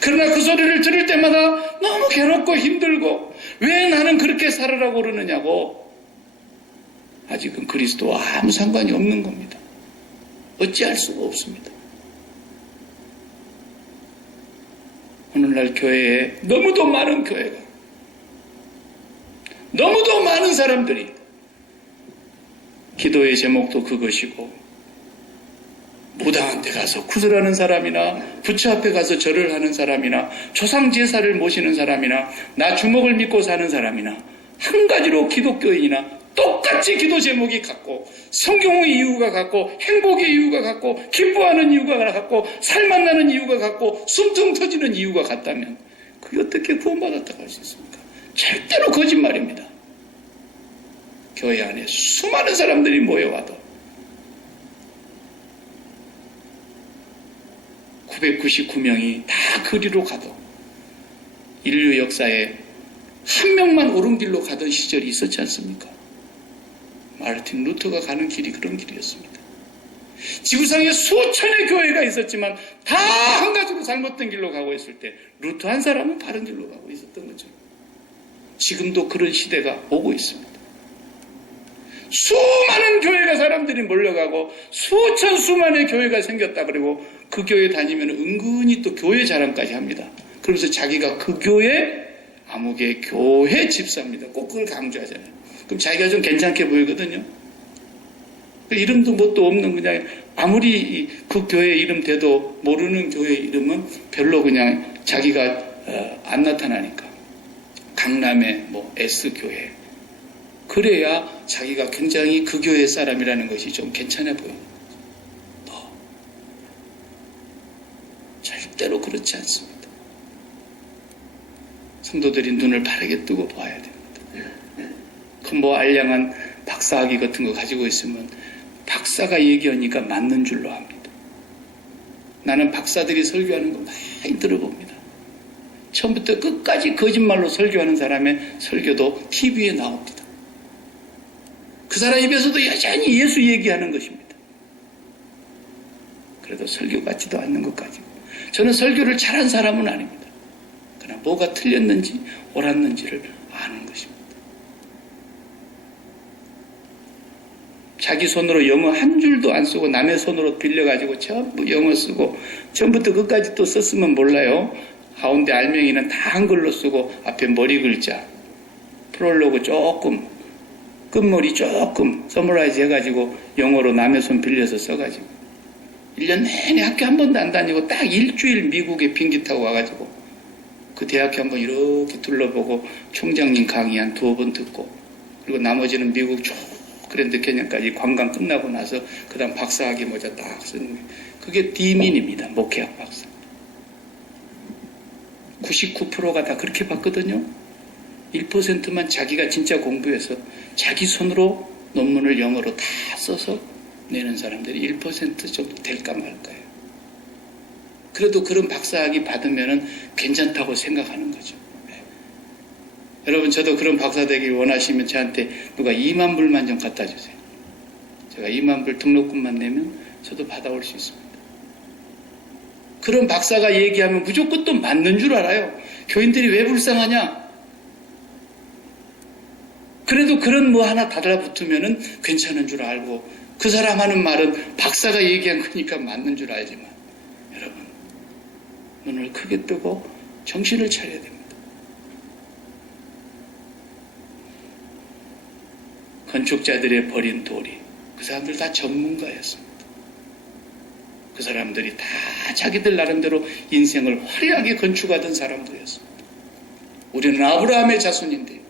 그러나 그 소리를 들을 때마다 너무 괴롭고 힘들고 왜 나는 그렇게 살으라고 그러느냐고 아직은 그리스도와 아무 상관이 없는 겁니다. 어찌할 수가 없습니다. 오늘날 교회에 너무도 많은 교회가 너무도 많은 사람들이 기도의 제목도 그것이고 무당한 데 가서 구슬하는 사람이나 부처 앞에 가서 절을 하는 사람이나 조상 제사를 모시는 사람이나 나 주먹을 믿고 사는 사람이나 한 가지로 기독교인이나 똑같이 기도 제목이 같고 성경의 이유가 같고 행복의 이유가 같고 기뻐하는 이유가 같고 살맛나는 이유가 같고 숨통 터지는 이유가 같다면 그게 어떻게 구원받았다고 할 수 있습니까? 절대로 거짓말입니다. 교회 안에 수많은 사람들이 모여와도 999명이 다 그리로 가도 인류 역사에 한 명만 옳은 길로 가던 시절이 있었지 않습니까? 마르틴 루터가 가는 길이 그런 길이었습니다. 지구상에 수천의 교회가 있었지만 다 한 가지로 잘못된 길로 가고 있을 때 루터 한 사람은 바른 길로 가고 있었던 거죠. 지금도 그런 시대가 오고 있습니다. 수많은 교회가 사람들이 몰려가고 수만의 교회가 생겼다 그리고 그 교회 다니면 은근히 또 교회 자랑까지 합니다. 그러면서 자기가 그 교회 아무개 교회 집사입니다. 꼭 그걸 강조하잖아요. 그럼 자기가 좀 괜찮게 보이거든요. 이름도 뭣도 없는 그냥 아무리 그 교회 이름 돼도 모르는 교회 이름은 별로 그냥 자기가 안 나타나니까. 강남의 뭐 S교회. 그래야 자기가 굉장히 그 교회 사람이라는 것이 좀 괜찮아 보여요. 절대로 그렇지 않습니다. 성도들이 눈을 바르게 뜨고 봐야 됩니다. 그 뭐 알량한 박사학위 같은 거 가지고 있으면 박사가 얘기하니까 맞는 줄로 합니다. 나는 박사들이 설교하는 거 많이 들어봅니다. 처음부터 끝까지 거짓말로 설교하는 사람의 설교도 TV에 나옵니다. 그 사람 입에서도 여전히 예수 얘기하는 것입니다. 그래도 설교 같지도 않는 것 가지고. 저는 설교를 잘한 사람은 아닙니다. 그러나 뭐가 틀렸는지 옳았는지를 아는 것입니다. 자기 손으로 영어 한 줄도 안 쓰고 남의 손으로 빌려가지고 전부 영어 쓰고 처음부터 끝까지 또 썼으면 몰라요. 가운데 알맹이는 다 한글로 쓰고 앞에 머리 글자 프롤로그 조금 끝머리 조금 서머라이즈 해가지고 영어로 남의 손 빌려서 써가지고 1년 내내 학교 한 번도 안 다니고 딱 일주일 미국에 비행기 타고 와가지고 그 대학교 한번 이렇게 둘러보고 총장님 강의 한 2번 듣고 그리고 나머지는 미국 쭉 그랜드 캐년까지 관광 끝나고 나서 그 다음 박사학위 모자 딱 쓰는 그게 디민입니다. 목회학 박사. 99%가 다 그렇게 봤거든요. 1%만 자기가 진짜 공부해서 자기 손으로 논문을 영어로 다 써서 내는 사람들이 1% 정도 될까 말까요. 그래도 그런 박사학위 받으면 괜찮다고 생각하는 거죠. 네. 여러분 저도 그런 박사 되길 원하시면 저한테 누가 2만 불만 좀 갖다 주세요. 제가 2만 불 등록금만 내면 저도 받아올 수 있습니다. 그런 박사가 얘기하면 무조건 또 맞는 줄 알아요. 교인들이 왜 불쌍하냐? 그래도 그런 뭐 하나 달라붙으면 괜찮은 줄 알고 그 사람 하는 말은 박사가 얘기한 거니까 맞는 줄 알지만 여러분 눈을 크게 뜨고 정신을 차려야 됩니다. 건축자들의 버린 돌이 그 사람들 다 전문가였습니다. 그 사람들이 다 자기들 나름대로 인생을 화려하게 건축하던 사람들이었습니다. 우리는 아브라함의 자손인데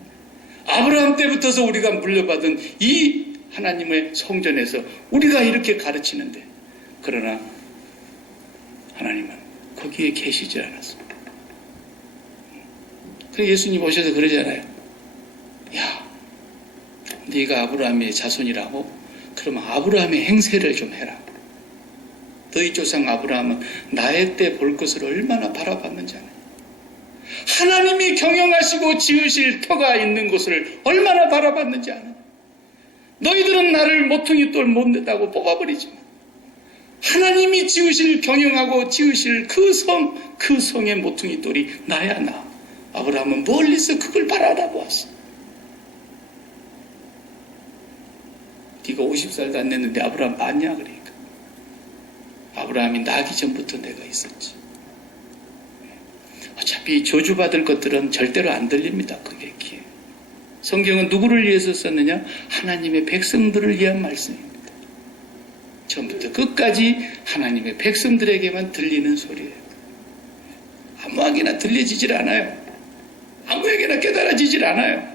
아브라함 때부터서 우리가 물려받은 이 하나님의 성전에서 우리가 이렇게 가르치는데 그러나 하나님은 거기에 계시지 않았습니다. 그래서 예수님 오셔서 그러잖아요. 야, 네가 아브라함의 자손이라고? 그러면 아브라함의 행세를 좀 해라. 너희 조상 아브라함은 나의 때 볼 것을 얼마나 바라봤는지 아냐. 하나님이 경영하시고 지으실 터가 있는 곳을 얼마나 바라봤는지 아냐. 너희들은 나를 모퉁이 돌 못 낸다고 뽑아버리지만 하나님이 지으실 경영하고 지으실 그 성의 모퉁이 돌이 나야 나. 아브라함은 멀리서 그걸 바라보았어. 네가 50살도 안 됐는데 아브라함 봤냐 그러니까. 아브라함이 나기 전부터 내가 있었지. 어차피 저주받을 것들은 절대로 안 들립니다. 그게 기회. 성경은 누구를 위해서 썼느냐? 하나님의 백성들을 위한 말씀입니다. 처음부터 끝까지 하나님의 백성들에게만 들리는 소리예요. 아무에게나 들려지질 않아요. 아무에게나 깨달아지질 않아요.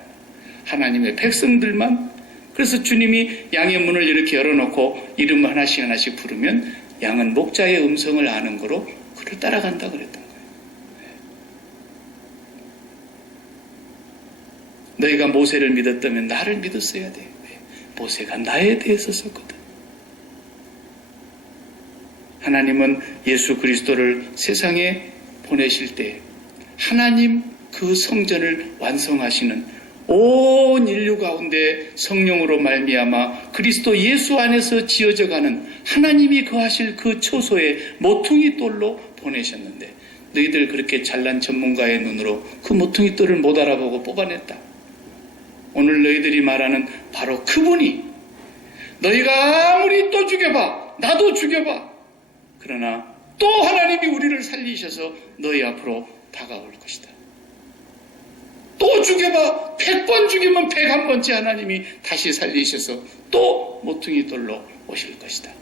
하나님의 백성들만. 그래서 주님이 양의 문을 이렇게 열어놓고 이름을 하나씩 하나씩 부르면 양은 목자의 음성을 아는 거로 그를 따라간다 그랬던 거예요. 너희가 모세를 믿었다면 나를 믿었어야 돼. 모세가 나에 대해서 썼거든. 하나님은 예수 그리스도를 세상에 보내실 때 하나님 그 성전을 완성하시는 온 인류 가운데 성령으로 말미암아 그리스도 예수 안에서 지어져가는 하나님이 거하실 그 초소에 모퉁이 돌로 보내셨는데 너희들 그렇게 잘난 전문가의 눈으로 그 모퉁이 돌을 못 알아보고 뽑아냈다. 오늘 너희들이 말하는 바로 그분이 너희가 아무리 또 죽여봐 나도 죽여봐 그러나 또 하나님이 우리를 살리셔서 너희 앞으로 다가올 것이다. 또 죽여봐. 100번 죽이면 101번째 하나님이 다시 살리셔서 또 모퉁이 돌로 오실 것이다.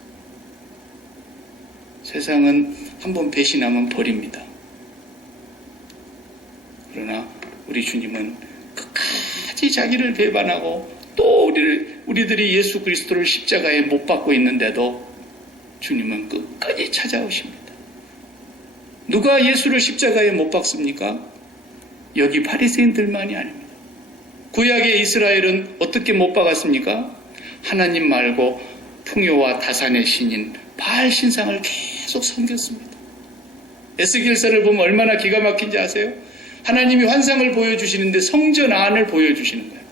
세상은 한번 배신하면 버립니다. 그러나 우리 주님은 끝까지 자기를 배반하고 또 우리들이 예수 그리스도를 십자가에 못 박고 있는데도 주님은 끝까지 찾아오십니다. 누가 예수를 십자가에 못 박습니까? 여기 바리새인들만이 아닙니다. 구약의 이스라엘은 어떻게 못 박았습니까? 하나님 말고 풍요와 다산의 신인 바알 신상을 계속 섬겼습니다. 에스겔서를 보면 얼마나 기가 막힌지 아세요? 하나님이 환상을 보여주시는데 성전 안을 보여주시는 거예요.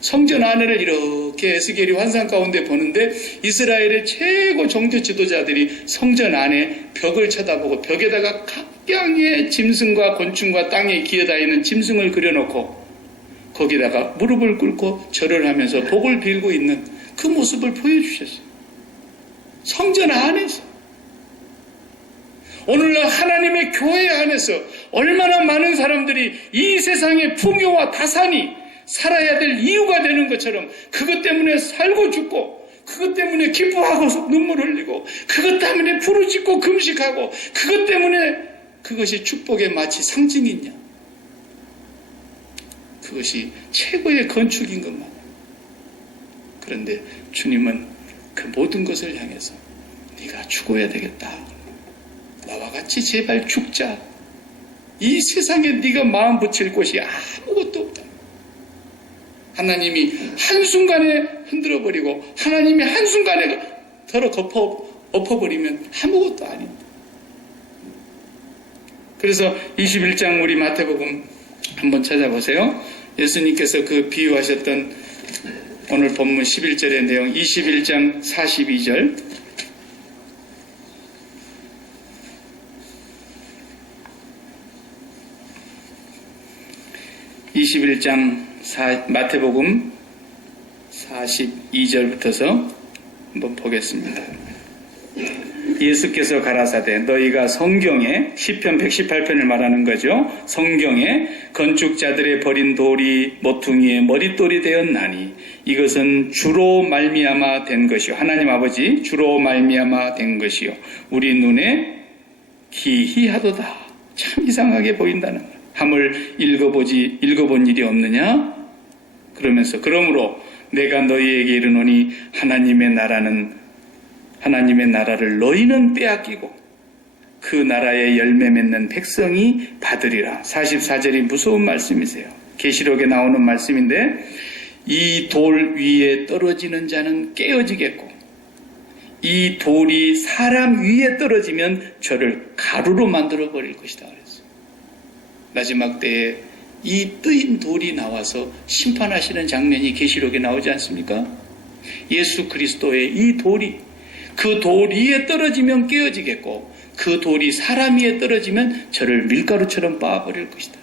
성전 안을 이렇게 에스겔이 환상 가운데 보는데 이스라엘의 최고 종교 지도자들이 성전 안에 벽을 쳐다보고 벽에다가 각양의 짐승과 곤충과 땅에 기어다니는 짐승을 그려놓고 거기다가 무릎을 꿇고 절을 하면서 복을 빌고 있는 그 모습을 보여주셨어요. 성전 안에서. 오늘날 하나님의 교회 안에서 얼마나 많은 사람들이 이 세상의 풍요와 다산이 살아야 될 이유가 되는 것처럼 그것 때문에 살고 죽고 그것 때문에 기뻐하고 눈물 흘리고 그것 때문에 부르짖고 금식하고 그것 때문에 그것이 축복의 마치 상징이냐. 그것이 최고의 건축인 것만. 그런데 주님은 그 모든 것을 향해서 네가 죽어야 되겠다. 나와 같이 제발 죽자. 이 세상에 네가 마음 붙일 곳이 아무것도 없다. 하나님이 한순간에 흔들어버리고 하나님이 한순간에 덜어 엎어버리면 아무것도 아닙니다. 그래서 21장 우리 마태복음 한번 찾아보세요. 예수님께서 그 비유하셨던 오늘 본문 11절의 내용 21장 42절 21장 마태복음 42절부터서 한번 보겠습니다. 예수께서 가라사대 너희가 성경에 시편 118편을 말하는 거죠. 성경에 건축자들의 버린 돌이 모퉁이의 머릿돌이 되었나니 이것은 주로 말미암아 된 것이요. 하나님 아버지 주로 말미암아 된 것이요. 우리 눈에 기이하도다. 참 이상하게 보인다는 거예요. 함을 읽어본 일이 없느냐? 그러면서 그러므로 내가 너희에게 이르노니 하나님의 나라를 너희는 빼앗기고 그 나라의 열매 맺는 백성이 받으리라. 44절이 무서운 말씀이세요. 계시록에 나오는 말씀인데 이 돌 위에 떨어지는 자는 깨어지겠고 이 돌이 사람 위에 떨어지면 저를 가루로 만들어 버릴 것이다. 마지막 때에 이 뜨인 돌이 나와서 심판하시는 장면이 계시록에 나오지 않습니까? 예수 그리스도의 이 돌이 그 돌 위에 떨어지면 깨어지겠고 그 돌이 사람 위에 떨어지면 저를 밀가루처럼 빻아버릴 것이다.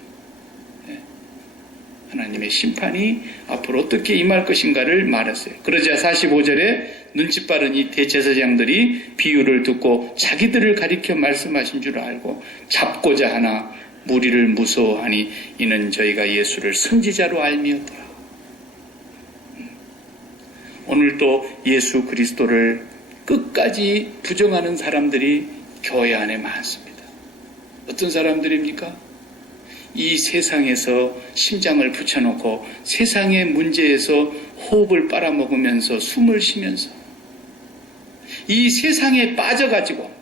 하나님의 심판이 앞으로 어떻게 임할 것인가를 말했어요. 그러자 45절에 눈치 빠른 이 대제사장들이 비유를 듣고 자기들을 가리켜 말씀하신 줄 알고 잡고자 하나 무리를 무서워하니 이는 저희가 예수를 선지자로 알미었더라. 오늘도 예수 그리스도를 끝까지 부정하는 사람들이 교회 안에 많습니다. 어떤 사람들입니까? 이 세상에서 심장을 붙여놓고 세상의 문제에서 호흡을 빨아먹으면서 숨을 쉬면서 이 세상에 빠져가지고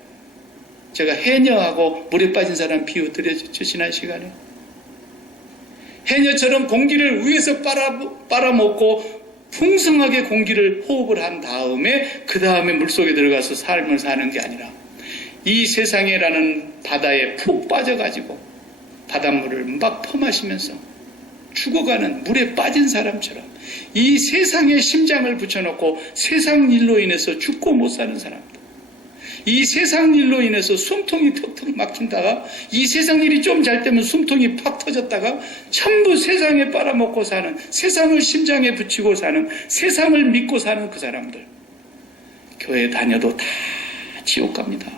제가 해녀하고 물에 빠진 사람 비유 드렸죠, 지난 시간에. 해녀처럼 공기를 위에서 빨아먹고 풍성하게 공기를 호흡을 한 다음에 그 다음에 물속에 들어가서 삶을 사는 게 아니라 이 세상이라는 바다에 푹 빠져가지고 바닷물을 막 퍼마시면서 죽어가는 물에 빠진 사람처럼 이 세상에 심장을 붙여놓고 세상 일로 인해서 죽고 못 사는 사람들. 이 세상 일로 인해서 숨통이 턱턱 막힌다가 이 세상 일이 좀 잘 되면 숨통이 팍 터졌다가 전부 세상에 빨아먹고 사는, 세상을 심장에 붙이고 사는, 세상을 믿고 사는 그 사람들. 교회 다녀도 다 지옥 갑니다.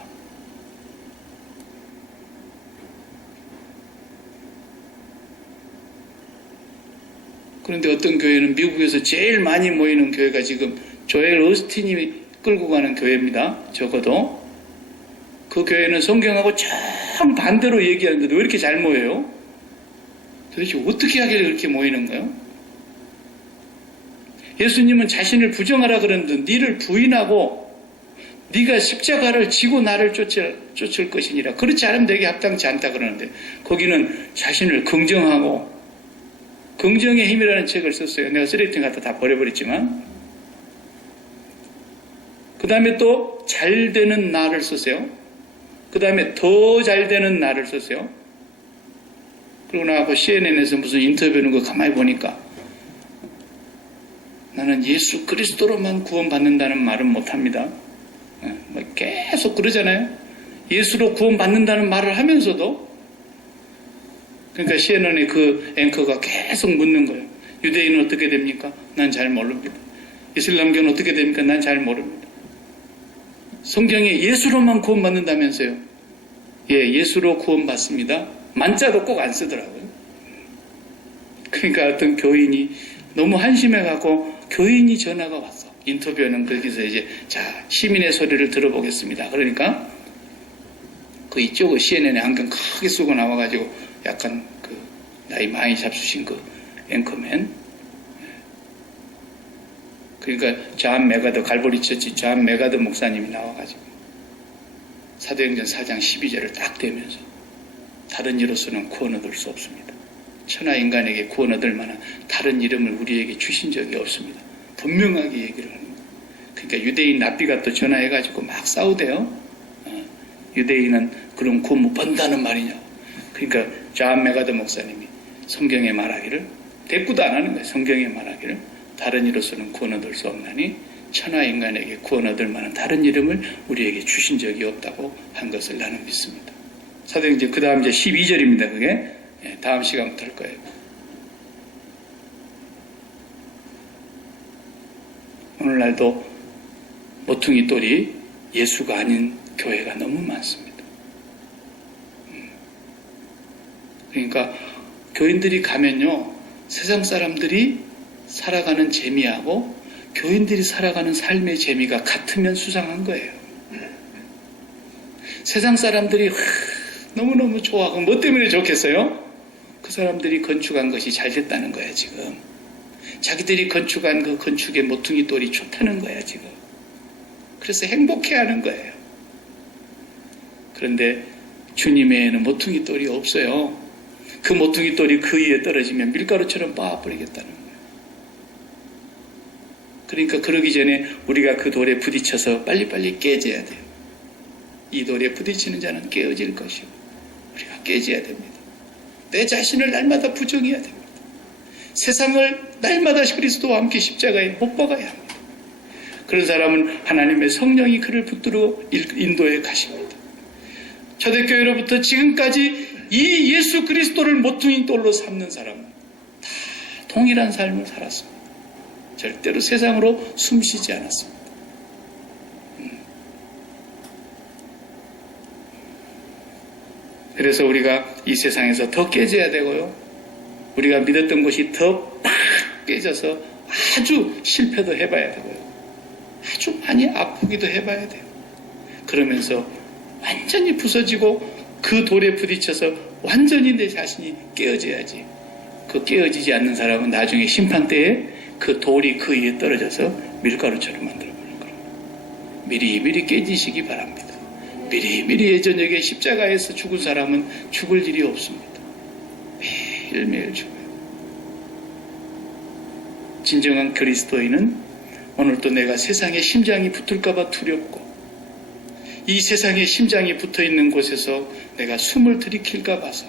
그런데 어떤 교회는 미국에서 제일 많이 모이는 교회가 지금 조엘 오스틴이 끌고 가는 교회입니다. 적어도. 그 교회는 성경하고 정반대로 얘기하는데도 왜 이렇게 잘 모여요? 도대체 어떻게 하길래 그렇게 모이는 거예요? 예수님은 자신을 부정하라 그랬는데 너를 부인하고 네가 십자가를 지고 나를 쫓을 것이니라. 그렇지 않으면 내게 합당치 않다 그러는데 거기는 자신을 긍정하고 긍정의 힘이라는 책을 썼어요. 내가 쓰레기통 갖다 다 버려버렸지만 그 다음에 또 잘 되는 나를 썼어요. 그 다음에 더 잘 되는 나를 썼어요. 그리고 나하고 CNN에서 무슨 인터뷰하는 거 가만히 보니까 나는 예수 그리스도로만 구원받는다는 말은 못합니다. 계속 그러잖아요. 예수로 구원받는다는 말을 하면서도 그러니까 CNN의 그 앵커가 계속 묻는 거예요. 유대인은 어떻게 됩니까? 난 잘 모릅니다. 이슬람교는 어떻게 됩니까? 난 잘 모릅니다. 성경에 예수로만 구원받는다면서요. 예, 예수로 구원받습니다. 만자도 꼭 안 쓰더라고요. 그러니까 어떤 교인이 너무 한심해갖고 교인이 전화가 왔어. 인터뷰하는 거기서 이제 자 시민의 소리를 들어보겠습니다. 그러니까 그 이쪽에 CNN에 안경 크게 쓰고 나와가지고 약간 그 나이 많이 잡수신 그 앵커맨. 그러니까 존 메가더 갈보리 처치 존 메가더 목사님이 나와가지고 사도행전 4장 12절을 딱 대면서 다른 이로서는 구원 얻을 수 없습니다. 천하 인간에게 구원 얻을 만한 다른 이름을 우리에게 주신 적이 없습니다. 분명하게 얘기를 하는 거예요. 그러니까 유대인 랍비가 또 전화해가지고 막 싸우대요. 유대인은 그럼 구원 못 받는다는 말이냐고. 그러니까 존 메가더 목사님이 성경에 말하기를 대꾸도 안 하는 거예요. 성경에 말하기를 다른 이로서는 구원 얻을 수 없나니 천하 인간에게 구원 얻을 만한 다른 이름을 우리에게 주신 적이 없다고 한 것을 나는 믿습니다. 사도행전 그 다음 이제 12절입니다. 그게 다음 시간부터 할 거예요. 오늘날도 모퉁이 돌이 예수가 아닌 교회가 너무 많습니다. 그러니까 교인들이 가면요 세상 사람들이 살아가는 재미하고 교인들이 살아가는 삶의 재미가 같으면 수상한 거예요. 세상 사람들이 너무너무 좋아하고 뭐 때문에 좋겠어요? 그 사람들이 건축한 것이 잘 됐다는 거야 지금. 자기들이 건축한 그 건축의 모퉁이 돌이 좋다는 거야 지금. 그래서 행복해하는 거예요. 그런데 주님에는 모퉁이 돌이 없어요. 그 모퉁이 돌이 그 위에 떨어지면 밀가루처럼 빻아버리겠다는 거예요. 그러니까 그러기 전에 우리가 그 돌에 부딪혀서 빨리빨리 깨져야 돼요. 이 돌에 부딪히는 자는 깨어질 것이고 우리가 깨져야 됩니다. 내 자신을 날마다 부정해야 됩니다. 세상을 날마다 그리스도와 함께 십자가에 못 박아야 합니다. 그런 사람은 하나님의 성령이 그를 붙들어 인도해 가십니다. 초대교회로부터 지금까지 이 예수 그리스도를 모퉁이 돌로 삼는 사람은 다 동일한 삶을 살았습니다. 절대로 세상으로 숨쉬지 않았습니다. 그래서 우리가 이 세상에서 더 깨져야 되고요. 우리가 믿었던 것이 더 팍 깨져서 아주 실패도 해봐야 되고요. 아주 많이 아프기도 해봐야 돼요. 그러면서 완전히 부서지고 그 돌에 부딪혀서 완전히 내 자신이 깨어져야지. 그 깨어지지 않는 사람은 나중에 심판때에 그 돌이 그 위에 떨어져서 밀가루처럼 만들어버릴 거예요. 미리미리 깨지시기 바랍니다. 미리미리 저녁에 십자가에서 죽은 사람은 죽을 일이 없습니다. 매일매일 죽어요. 진정한 그리스도인은 오늘도 내가 세상에 심장이 붙을까봐 두렵고 이 세상에 심장이 붙어있는 곳에서 내가 숨을 들이킬까 봐서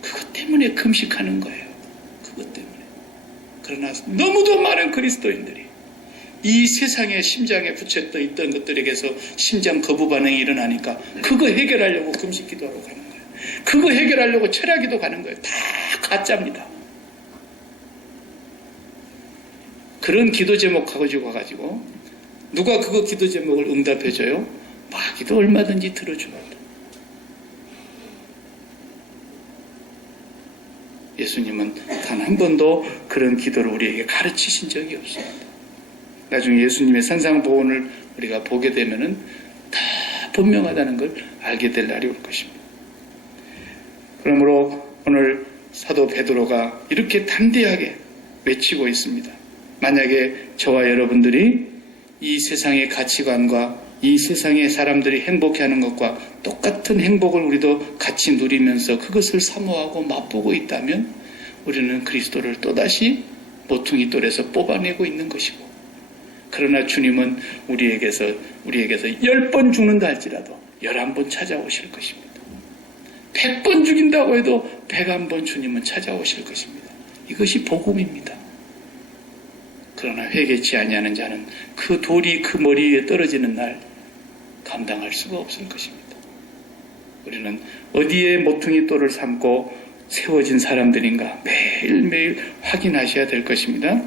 그것 때문에 금식하는 거예요. 그것 때문에. 그러나 너무도 많은 그리스도인들이 이 세상에 심장에 붙여 있던 것들에게서 심장 거부 반응이 일어나니까 그거 해결하려고 금식 기도하러 가는 거예요. 그거 해결하려고 철야기도 가는 거예요. 다 가짜입니다. 그런 기도 제목 가지고 와가지고 누가 그거 기도 제목을 응답해줘요? 마귀도 얼마든지 들어줍니다. 예수님은 단 한 번도 그런 기도를 우리에게 가르치신 적이 없습니다. 나중에 예수님의 산상보훈을 우리가 보게 되면은 다 분명하다는 걸 알게 될 날이 올 것입니다. 그러므로 오늘 사도 베드로가 이렇게 담대하게 외치고 있습니다. 만약에 저와 여러분들이 이 세상의 가치관과 이 세상의 사람들이 행복해하는 것과 똑같은 행복을 우리도 같이 누리면서 그것을 사모하고 맛보고 있다면 우리는 그리스도를 또다시 모퉁이 돌에서 뽑아내고 있는 것이고, 그러나 주님은 우리에게서 10번 죽는다 할지라도 11번 찾아오실 것입니다. 100번 죽인다고 해도 101번 주님은 찾아오실 것입니다. 이것이 복음입니다. 그러나 회개치 아니하는 자는 그 돌이 그 머리 위에 떨어지는 날 감당할 수가 없을 것입니다. 우리는 어디에 모퉁이 돌을 삼고 세워진 사람들인가 매일매일 확인하셔야 될 것입니다.